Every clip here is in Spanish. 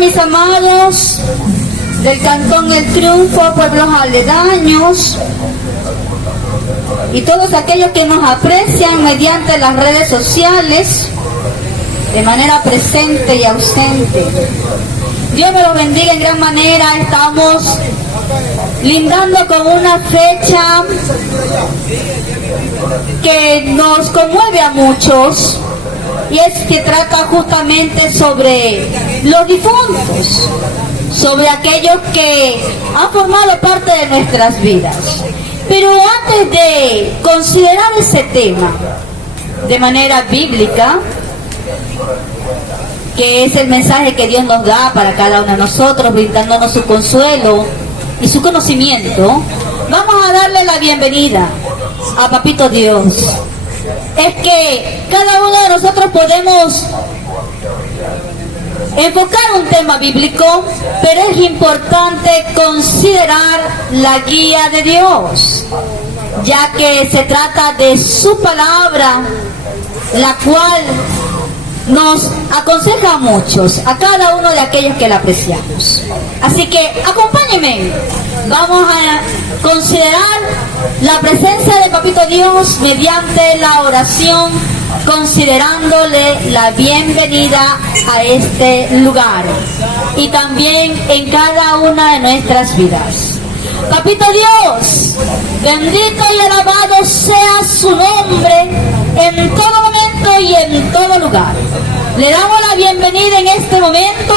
mis amados del Cantón El Triunfo, pueblos aledaños y todos aquellos que nos aprecian mediante las redes sociales de manera presente y ausente. Dios me los bendiga en gran manera. Estamos lindando con una fecha que nos conmueve a muchos, y es que trata justamente sobre los difuntos, sobre aquellos que han formado parte de nuestras vidas. Pero antes de considerar ese tema de manera bíblica, que es el mensaje que Dios nos da para cada uno de nosotros, brindándonos su consuelo y su conocimiento, vamos a darle la bienvenida a Papito Dios. Es que cada uno de nosotros podemos enfocar un tema bíblico, pero es importante considerar la guía de Dios, ya que se trata de su palabra, la cual nos aconseja a muchos, a cada uno de aquellos que la apreciamos. Así que acompáñenme, vamos a considerar la presencia de Papito Dios mediante la oración, considerándole la bienvenida a este lugar y también en cada una de nuestras vidas. Papito Dios, bendito y alabado sea su nombre en todo momento y en todo lugar. Le damos la bienvenida en este momento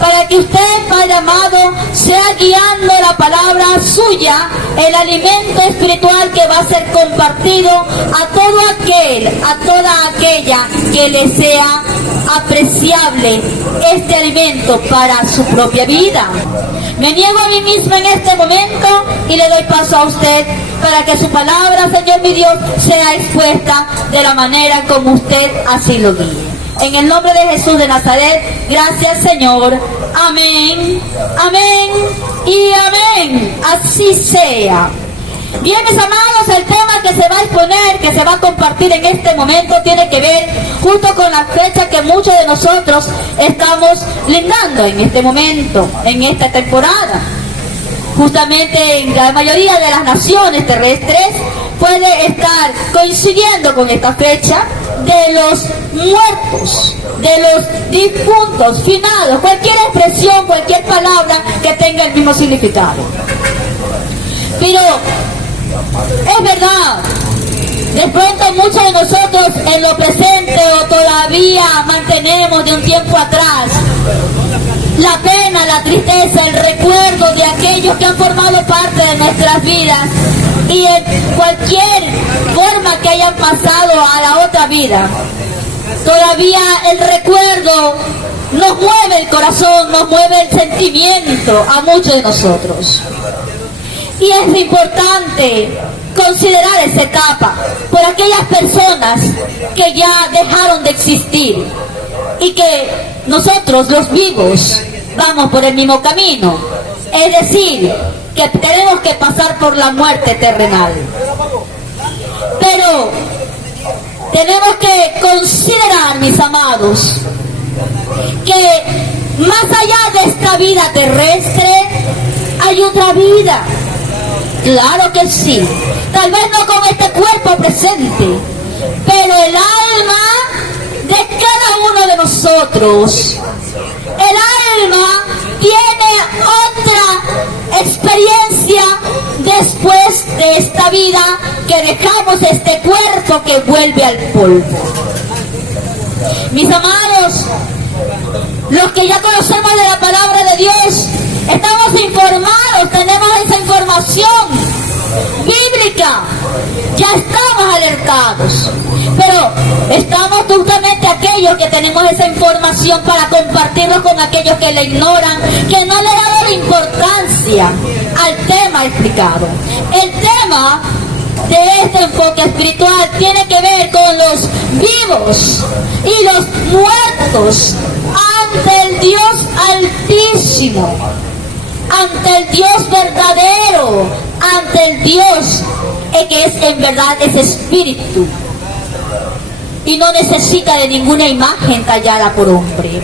para que usted, Padre amado, sea guiando la palabra suya, el alimento espiritual que va a ser compartido a todo aquel, a toda aquella que le sea apreciable este alimento para su propia vida. Me niego a mí misma en este momento y le doy paso a usted para que su palabra, Señor mi Dios, sea expuesta de la manera como usted así lo guíe. En el nombre de Jesús de Nazaret, gracias Señor. Amén, amén y amén. Así sea. Bien, mis amados, el tema que se va a exponer, que se va a compartir en este momento, tiene que ver justo con la fecha que muchos de nosotros estamos lindando en este momento, en esta temporada. Justamente en la mayoría de las naciones terrestres puede estar coincidiendo con esta fecha de los muertos, de los difuntos, finados, cualquier expresión, cualquier palabra que tenga el mismo significado. Pero es verdad, de pronto muchos de nosotros en lo presente o todavía mantenemos de un tiempo atrás la pena, la tristeza, el recuerdo de aquellos que han formado parte de nuestras vidas y en cualquier forma que hayan pasado a la otra vida. Todavía el recuerdo nos mueve el corazón, nos mueve el sentimiento a muchos de nosotros. Y es importante considerar esa etapa por aquellas personas que ya dejaron de existir y que nosotros los vivos vamos por el mismo camino, es decir, que tenemos que pasar por la muerte terrenal. Pero tenemos que considerar, mis amados, que más allá de esta vida terrestre hay otra vida. Claro que sí, tal vez no con este cuerpo presente, pero el alma de cada uno de nosotros, el alma tiene otra experiencia después de esta vida, que dejamos este cuerpo que vuelve al polvo. Mis amados, los que ya conocemos de la palabra de Dios, estamos informados, tenemos esa información bíblica, ya estamos alertados, pero estamos justamente aquellos que tenemos esa información para compartirlo con aquellos que la ignoran, que no le han dado la importancia al tema explicado. El tema de este enfoque espiritual tiene que ver con los vivos y los muertos ante el Dios Altísimo, ante el Dios verdadero, ante el Dios que es en verdad ese espíritu y no necesita de ninguna imagen tallada por hombre.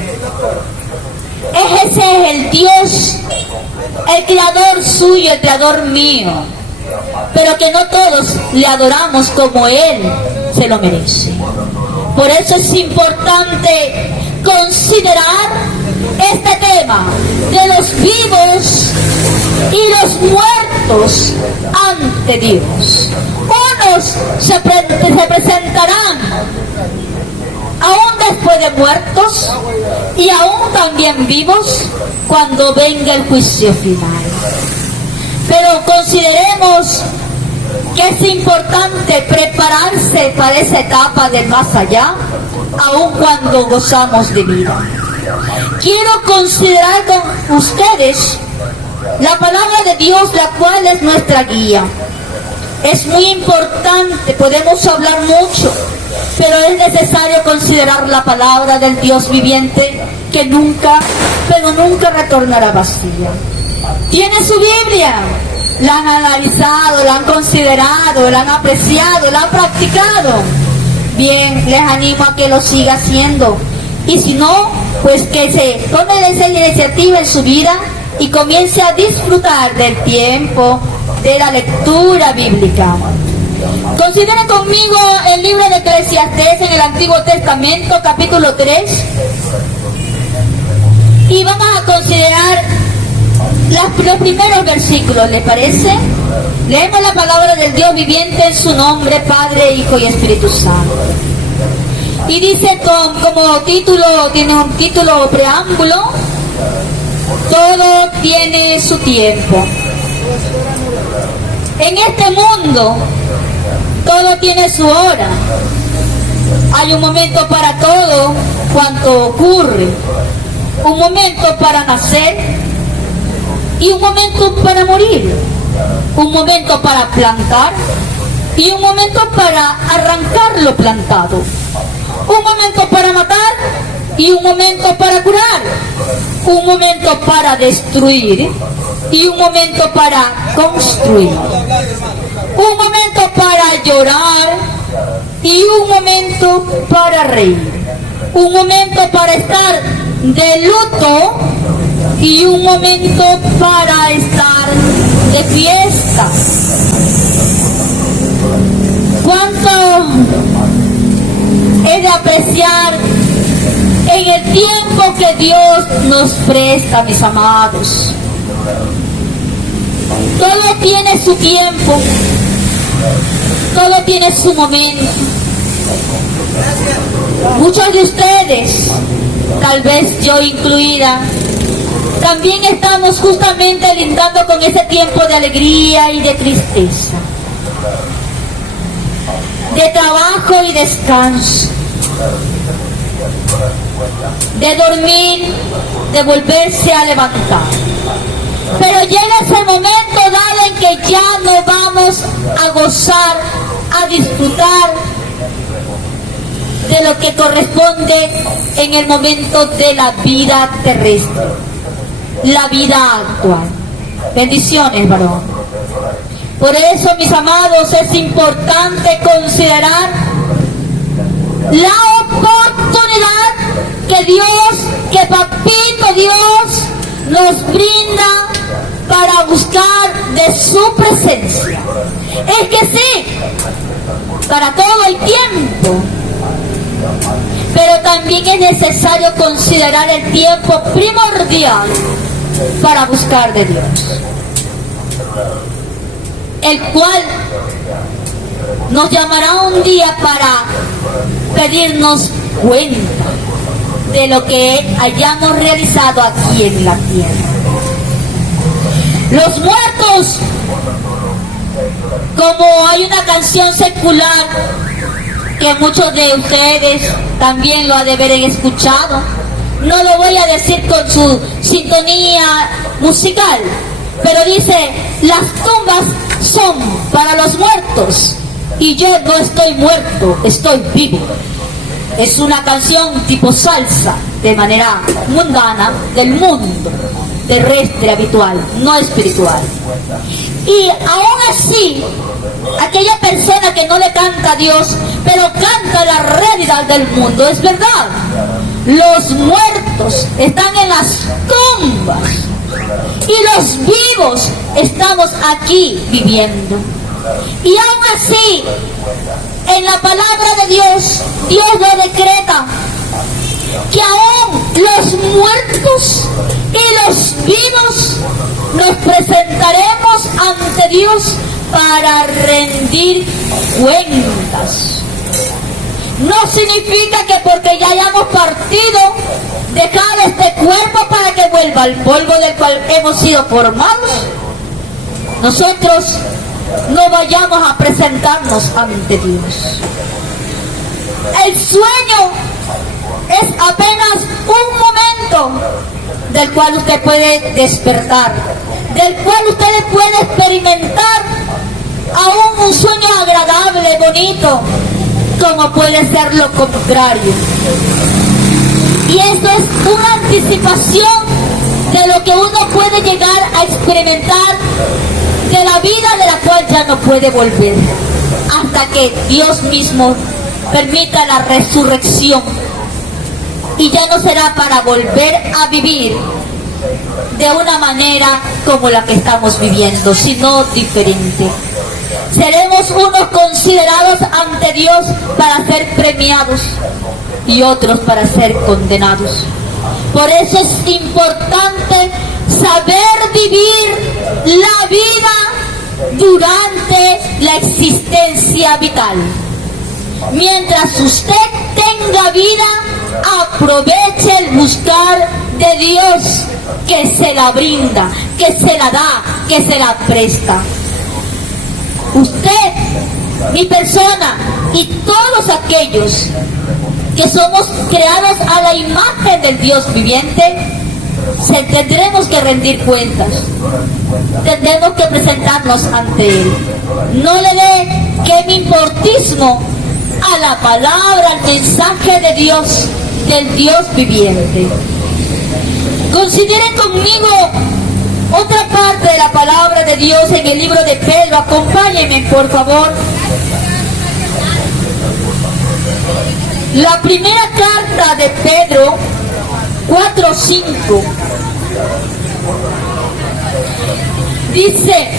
Ese es el Dios, el creador suyo, el creador mío. Pero que no todos le adoramos como Él se lo merece. Por eso es importante considerar este tema de los vivos y los muertos ante Dios. Unos se presentarán aún después de muertos y aún también vivos cuando venga el juicio final. Pero consideremos que es importante prepararse para esa etapa del más allá, aun cuando gozamos de vida. Quiero considerar con ustedes la palabra de Dios, la cual es nuestra guía. Es muy importante, podemos hablar mucho, pero es necesario considerar la palabra del Dios viviente, que nunca, pero nunca retornará vacía. Tiene su Biblia, la han analizado, la han considerado, la han apreciado, la han practicado. Bien, les animo a que lo siga haciendo. Y si no, pues que se tome esa iniciativa en su vida y comience a disfrutar del tiempo de la lectura bíblica. Consideren conmigo el libro de Eclesiastés en el Antiguo Testamento, capítulo 3. Y vamos a considerar los primeros versículos, ¿les parece? Leemos la palabra del Dios viviente en su nombre, Padre, Hijo y Espíritu Santo. Y dice como título, tiene un título preámbulo: todo tiene su tiempo. En este mundo, todo tiene su hora. Hay un momento para todo cuanto ocurre. Un momento para nacer y un momento para morir. Un momento para plantar y un momento para arrancar lo plantado. Un momento para matar y un momento para curar. Un momento para destruir y un momento para construir. Un momento para llorar y un momento para reír. Un momento para estar de luto y un momento para estar de fiesta. ¿Cuánto es de apreciar en el tiempo que Dios nos presta, mis amados? Todo tiene su tiempo, todo tiene su momento. Muchos de ustedes, tal vez yo incluida, también estamos justamente lindando con ese tiempo de alegría y de tristeza, de trabajo y descanso, de dormir, de volverse a levantar. Pero llega ese momento dado en que ya no vamos a gozar, a disfrutar de lo que corresponde en el momento de la vida terrestre, la vida actual. Bendiciones, varón. Por eso, mis amados, es importante considerar la oportunidad que Dios, que Papito Dios nos brinda para buscar de su presencia. Es que sí, para todo el tiempo. Pero también es necesario considerar el tiempo primordial para buscar de Dios, el cual nos llamará un día para pedirnos cuenta de lo que hayamos realizado aquí en la tierra. Los muertos, como hay una canción secular que muchos de ustedes también lo ha de haber escuchado, no lo voy a decir con su sintonía musical, pero dice: las tumbas son para los muertos y yo no estoy muerto, estoy vivo. Es una canción tipo salsa, de manera mundana, del mundo terrestre habitual, no espiritual. Y aún así, aquella persona que no le canta a Dios, pero canta la realidad del mundo, es verdad. Los muertos están en las tumbas y los vivos estamos aquí viviendo. Y aún así, en la palabra de Dios, Dios lo decreta, que aún los muertos y los vivos nos presentaremos ante Dios para rendir cuentas. No significa que porque ya hayamos partido, dejar este cuerpo para que vuelva al polvo del cual hemos sido formados, nosotros no vayamos a presentarnos ante Dios. El sueño es apenas un momento del cual usted puede despertar, del cual usted puede experimentar aún un sueño agradable, bonito, como puede ser lo contrario. Y esto es una anticipación de lo que uno puede llegar a experimentar, de la vida de la cual ya no puede volver, hasta que Dios mismo permita la resurrección. Y ya no será para volver a vivir de una manera como la que estamos viviendo, sino diferente. Seremos unos considerados ante Dios para ser premiados y otros para ser condenados. Por eso es importante saber vivir la vida durante la existencia vital. Mientras usted tenga vida, aproveche el buscar de Dios, que se la brinda, que se la da, que se la presta. Usted, mi persona y todos aquellos que somos creados a la imagen del Dios viviente, tendremos que rendir cuentas, tendremos que presentarnos ante Él. No le dé que mi importismo a la palabra, al mensaje de Dios, del Dios viviente. Consideren conmigo otra parte de la palabra de Dios en el libro de Pedro. Acompáñenme, por favor. La primera carta de Pedro 4:5 dice: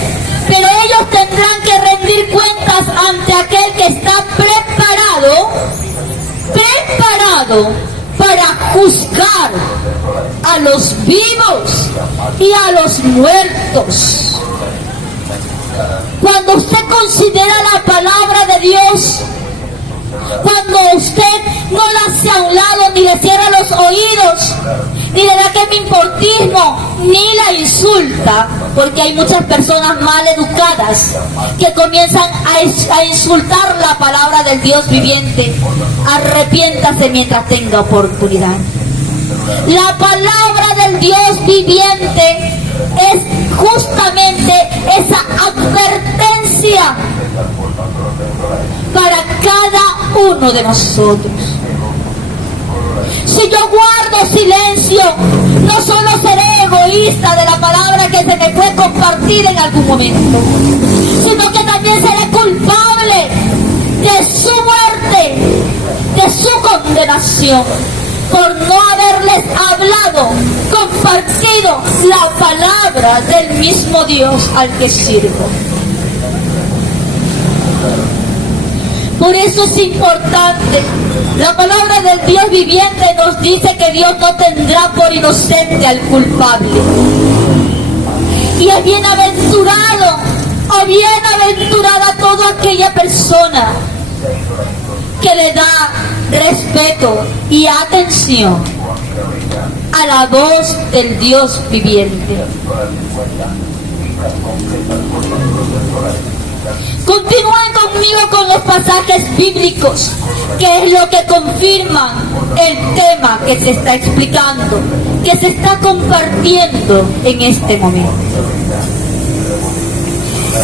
pero ellos tendrán que rendir cuentas ante aquel que está preparado para juzgar a los vivos y a los muertos. Cuando usted considera la palabra de Dios, cuando usted no la hace a un lado, ni le cierra los oídos, ni le da que mi importismo, ni la insulta, porque hay muchas personas mal educadas que comienzan a insultar la palabra del Dios viviente. Arrepiéntase mientras tenga oportunidad. La palabra del Dios viviente es justamente esa advertencia para cada uno de nosotros. Si yo guardo silencio, no solo seré egoísta de la palabra que se me fue compartida en algún momento, sino que también seré culpable de su muerte, de su condenación, por no haberles hablado, compartido la palabra del mismo Dios al que sirvo. Por eso es importante. La palabra del Dios viviente nos dice que Dios no tendrá por inocente al culpable. Y es bienaventurado o bienaventurada toda aquella persona que le da respeto y atención a la voz del Dios viviente. Continúen conmigo con los pasajes bíblicos, que es lo que confirman el tema que se está explicando, que se está compartiendo en este momento.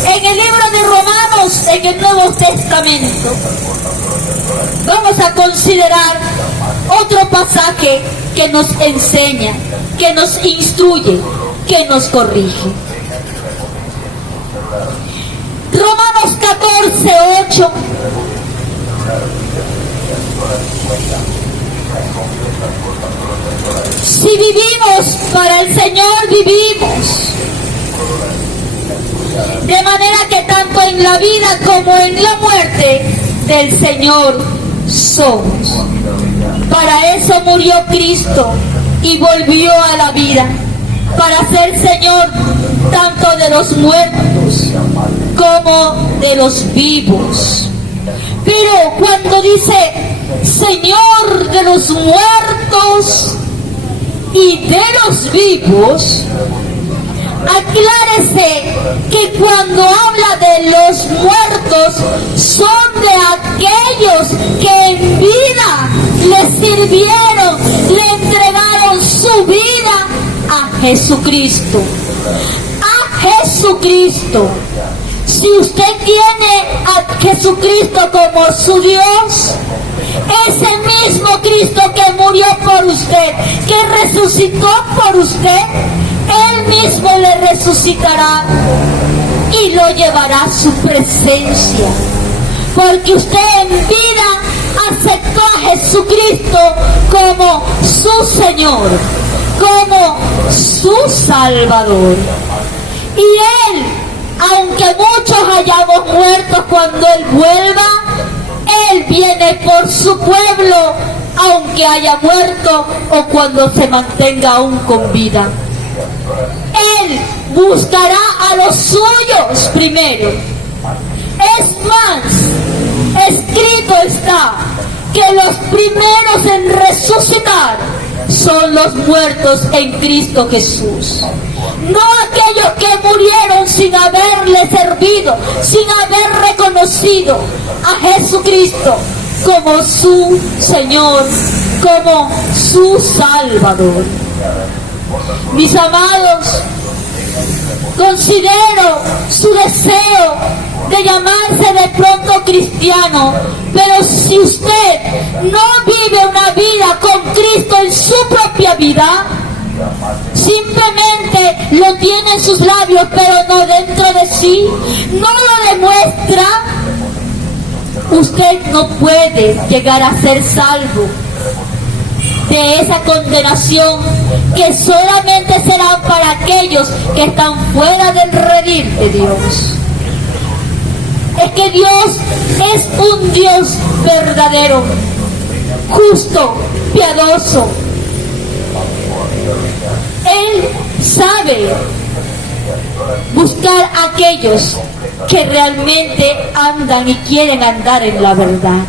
En el libro de Romanos, en el Nuevo Testamento, vamos a considerar otro pasaje que nos enseña, que nos instruye, que nos corrige. Romanos 14:8. Si vivimos para el Señor, vivimos. De manera que tanto en la vida como en la muerte del Señor somos. Para eso murió Cristo y volvió a la vida, para ser Señor tanto de los muertos como de los vivos. Pero cuando dice Señor de los muertos y de los vivos, aclárese que cuando habla de los muertos son de aquellos que en vida le sirvieron, le entregaron su vida a Jesucristo. A Jesucristo. Si usted tiene a Jesucristo como su Dios, ese mismo Cristo que murió por usted, que resucitó por usted, Él mismo le resucitará y lo llevará a su presencia. Porque usted en vida aceptó a Jesucristo como su Señor, como su Salvador. Y Él, aunque muchos hayamos muerto, cuando Él vuelva, Él viene por su pueblo, aunque haya muerto o cuando se mantenga aún con vida. Él buscará a los suyos primero. Es más, escrito está que los primeros en resucitar son los muertos en Cristo Jesús. No aquellos que murieron sin haberle servido, sin haber reconocido a Jesucristo como su Señor, como su Salvador. Mis amados, considero su deseo de llamarse de pronto cristiano, pero si usted no vive una vida con Cristo en su propia vida, simplemente lo tiene en sus labios, pero no dentro de sí, no lo demuestra, usted no puede llegar a ser salvo de esa condenación que solamente será para aquellos que están fuera del redil de Dios. Es que Dios es un Dios verdadero, justo, piadoso. Él sabe buscar a aquellos que realmente andan y quieren andar en la verdad.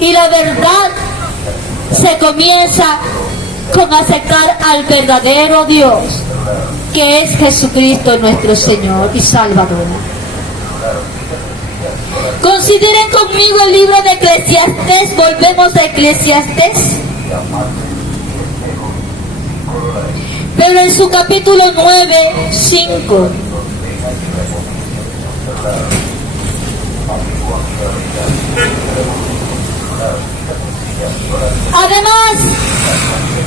Y la verdad se comienza con aceptar al verdadero Dios, que es Jesucristo nuestro Señor y Salvador. Consideren conmigo el libro de Eclesiastés. Volvemos a Eclesiastés, pero en su capítulo 9, 5. Además,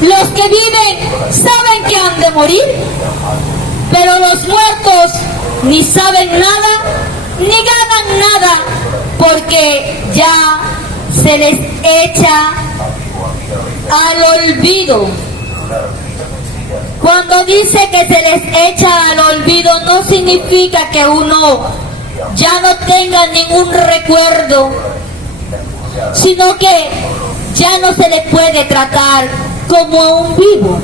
los que viven saben que han de morir, pero los muertos ni saben nada, ni ganan nada, porque ya se les echa al olvido. Cuando dice que se les echa al olvido, no significa que uno ya no tenga ningún recuerdo, sino que ya no se le puede tratar como a un vivo.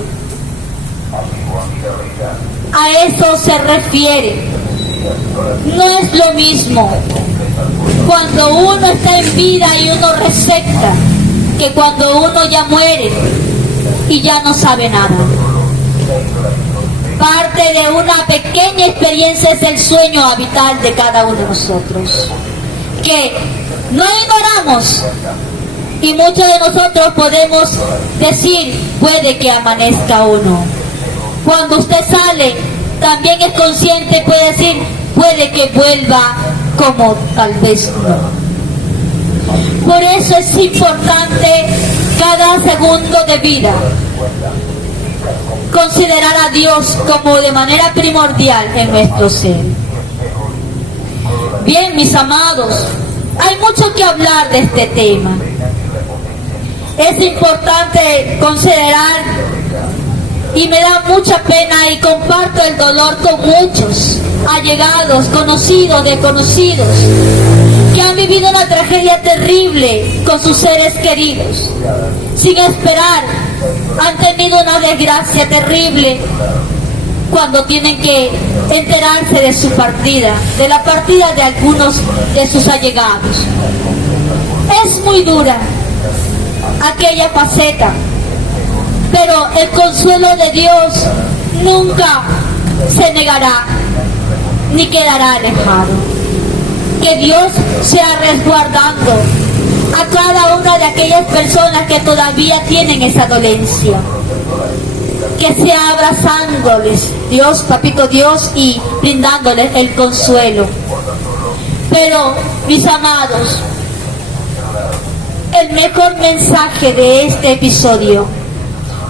A eso se refiere. No es lo mismo cuando uno está en vida y uno recepta que cuando uno ya muere y ya no sabe nada. Parte de una pequeña experiencia es el sueño habitual de cada uno de nosotros, que no ignoramos, y muchos de nosotros podemos decir, puede que amanezca o no. Cuando usted sale, también es consciente, puede decir, puede que vuelva, como tal vez no. Por eso es importante cada segundo de vida considerar a Dios como de manera primordial en nuestro ser. Bien, mis amados, hay mucho que hablar de este tema. Es importante considerar, y me da mucha pena y comparto el dolor con muchos allegados, conocidos, desconocidos, que han vivido una tragedia terrible con sus seres queridos. Sin esperar, han tenido una desgracia terrible cuando tienen que enterarse de su partida, de la partida de algunos de sus allegados. Es muy dura aquella faceta, pero el consuelo de Dios nunca se negará ni quedará alejado. Que Dios sea resguardando a cada una de aquellas personas que todavía tienen esa dolencia, que sea abrazándoles Dios, Papito Dios, y brindándoles el consuelo. Pero, mis amados, el mejor mensaje de este episodio,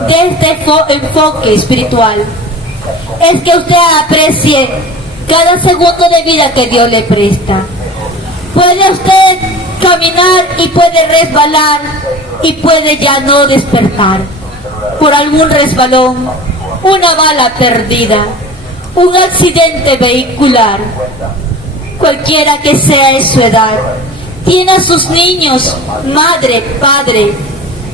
de este enfoque espiritual, es que usted aprecie cada segundo de vida que Dios le presta. Puede usted caminar y puede resbalar y puede ya no despertar por algún resbalón, una bala perdida, un accidente vehicular, cualquiera que sea su edad. Tiene a sus niños, madre, padre,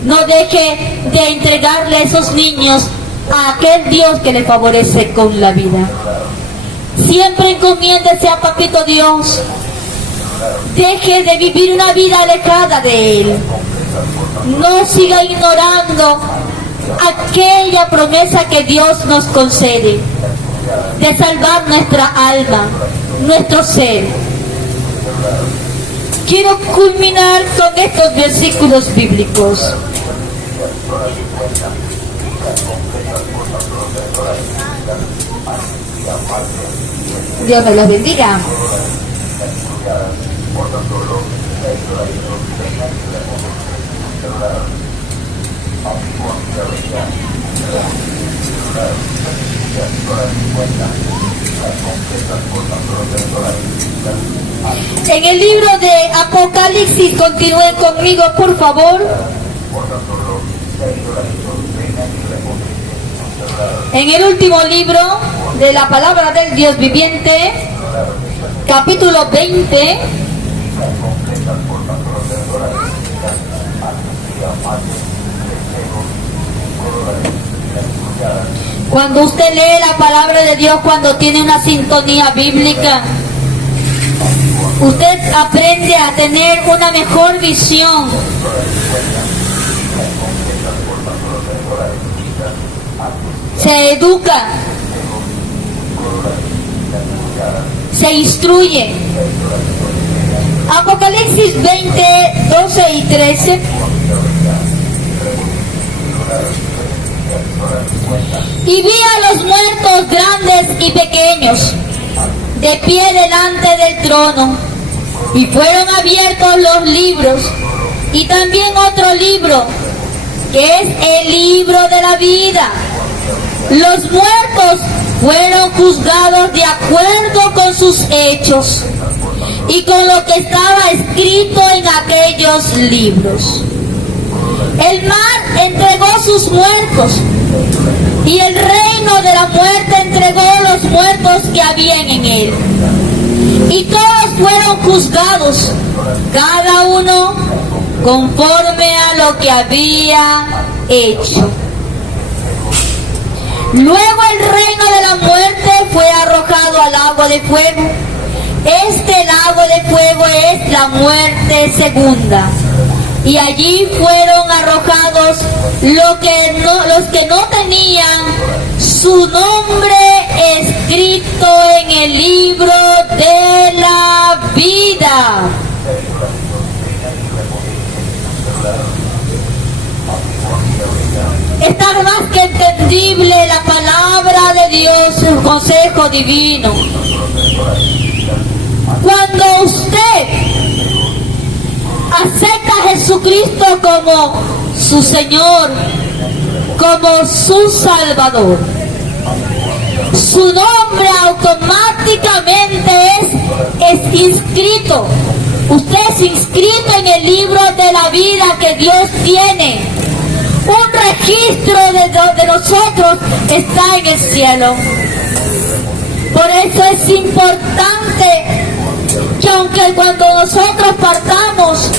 no deje de entregarle a esos niños a aquel Dios que le favorece con la vida. Siempre encomiéndese a Papito Dios. Deje de vivir una vida alejada de Él. No siga ignorando aquella promesa que Dios nos concede de salvar nuestra alma, nuestro ser. Quiero culminar con estos versículos bíblicos. Dios me los bendiga. En el libro de Apocalipsis, continúen conmigo, por favor. En el último libro de la palabra del Dios viviente, capítulo 20, cuando usted lee la palabra de Dios, cuando tiene una sintonía bíblica, usted aprende a tener una mejor visión. Se educa, se instruye. Apocalipsis 20, 12 y 13. Y vi a los muertos grandes y pequeños de pie delante del trono, y fueron abiertos los libros, y también otro libro, que es el libro de la vida. Los muertos fueron juzgados de acuerdo con sus hechos y con lo que estaba escrito en aquellos libros. El mar entregó sus muertos, y el reino de la muerte entregó los muertos que habían en él. Y todos fueron juzgados, cada uno conforme a lo que había hecho. Luego el reino de la muerte fue arrojado al lago de fuego. Este lago de fuego es la muerte segunda. Y allí fueron arrojados los que no tenían su nombre escrito en el libro de la vida. Está más que entendible la palabra de Dios, su consejo divino. Cuando usted acepta a Jesucristo como su Señor, como su Salvador, su nombre automáticamente es inscrito. Usted es inscrito en el libro de la vida que Dios tiene. Un registro de nosotros está en el cielo. Por eso es importante que aunque cuando nosotros partamos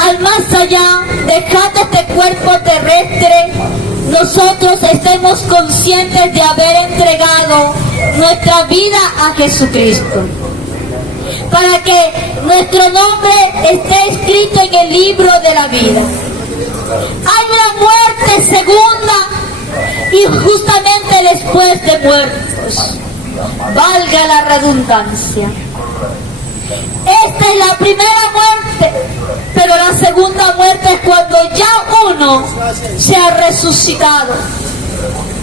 al más allá, dejando este cuerpo terrestre, nosotros estemos conscientes de haber entregado nuestra vida a Jesucristo, para que nuestro nombre esté escrito en el libro de la vida. Hay una muerte segunda y justamente después de muertos, valga la redundancia. Esta es la primera muerte, pero la segunda muerte es cuando ya uno se ha resucitado,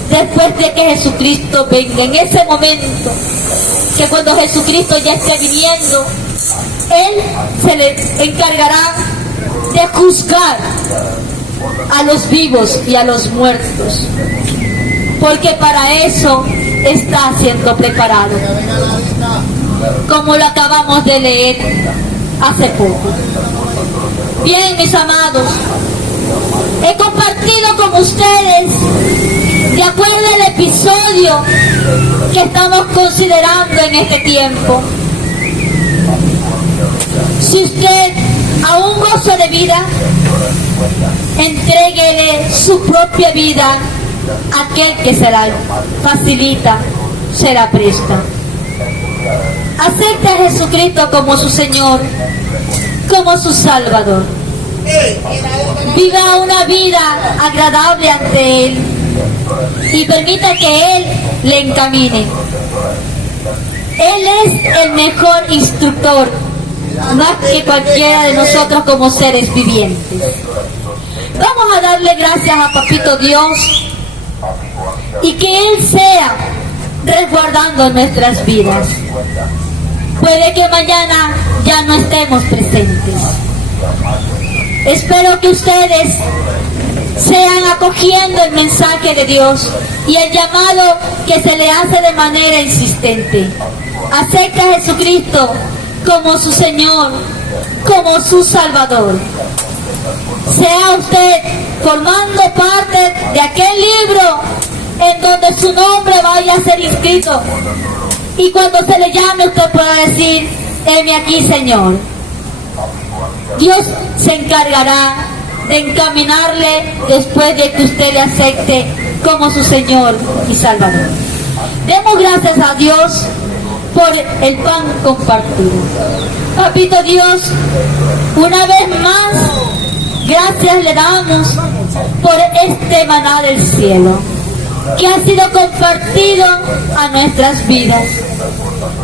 después de que Jesucristo venga. En ese momento, que cuando Jesucristo ya esté viniendo, Él se le encargará de juzgar a los vivos y a los muertos, porque para eso está siendo preparado, como lo acabamos de leer hace poco. Bien, mis amados, he compartido con ustedes, de acuerdo al episodio que estamos considerando en este tiempo. Si usted aún goza de vida, entréguele su propia vida a aquel que se la facilita, se la presta. Acepte a Jesucristo como su Señor, como su Salvador. Viva una vida agradable ante Él y permita que Él le encamine. Él es el mejor instructor, más que cualquiera de nosotros como seres vivientes. Vamos a darle gracias a Papito Dios y que Él sea resguardando nuestras vidas. Puede que mañana ya no estemos presentes. Espero que ustedes sean acogiendo el mensaje de Dios y el llamado que se le hace de manera insistente. Acepta a Jesucristo como su Señor, como su Salvador. Sea usted formando parte de aquel libro en donde su nombre vaya a ser inscrito, y cuando se le llame usted pueda decir: heme aquí, Señor. Dios se encargará de encaminarle después de que usted le acepte como su Señor y Salvador. Demos gracias a Dios por el pan compartido. Papito Dios, una vez más, gracias le damos por este maná del cielo que ha sido compartido a nuestras vidas.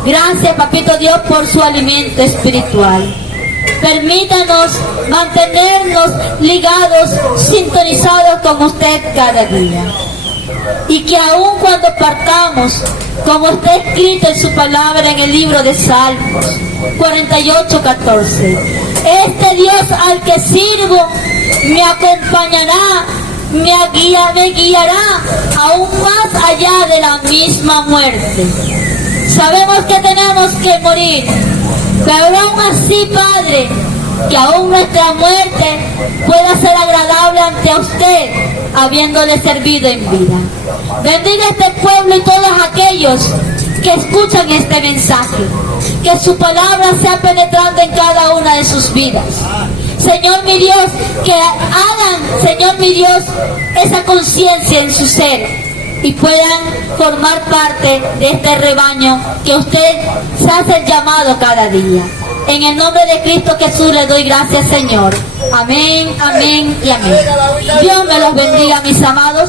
Gracias, Papito Dios, por su alimento espiritual. Permítanos mantenernos ligados, sintonizados con usted cada día. Y que aun cuando partamos, como está escrito en su palabra en el libro de Salmos 48:14, este Dios al que sirvo me acompañará, me guiará aún más allá de la misma muerte. Sabemos que tenemos que morir, pero aún así, Padre, que aún nuestra muerte pueda ser agradable ante usted, habiéndole servido en vida. Bendiga este pueblo y todos aquellos que escuchan este mensaje, que su palabra sea penetrando en cada una de sus vidas. Señor mi Dios, que hagan, Señor mi Dios, esa conciencia en su ser y puedan formar parte de este rebaño que usted se hace el llamado cada día. En el nombre de Cristo Jesús le doy gracias, Señor. Amén, amén y amén. Dios me los bendiga, mis amados.